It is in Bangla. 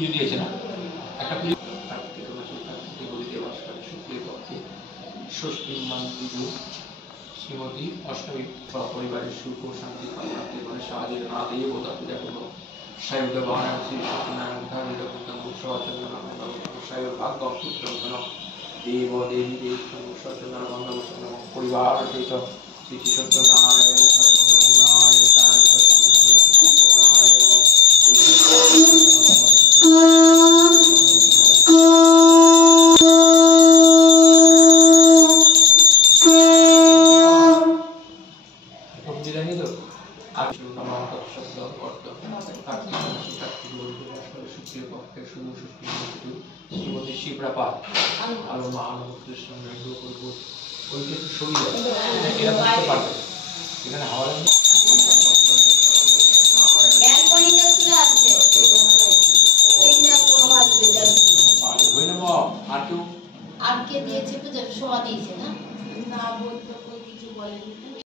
পুজো দিয়েছে না, একটা পুজো কার্তিক মাসে কার্তিক বলিতে অষ্টমী শুক্লের পক্ষে ষষ্ঠী মান পুজো শ্রীমতী অষ্টমী পরিবারের সুখ ও শান্তি কামনার্থে মানে সাহায্যের না দিয়ে বোধা পূজা করবো সায়ুধ বাহন শ্রী সত্যনারায়ণ উদ্ধারিত পুত্র সচন্দ্র নাম সায়ুর ভাগ্য পুত্র দেব দেবী দেব সচন্দ্র বন্ধ পরিবার সহিত শ্রী সত্যনারায়ণ শ্রীমতী শিবরাপা আলো মা আনন্দ কৃষ্ণ ওই যে সুবিধা এরা বুঝতে পারবে এখানে হাওয়া আর কে দিয়েছে তো শোয়া দিয়েছে না বলতো কিছু বলেনি।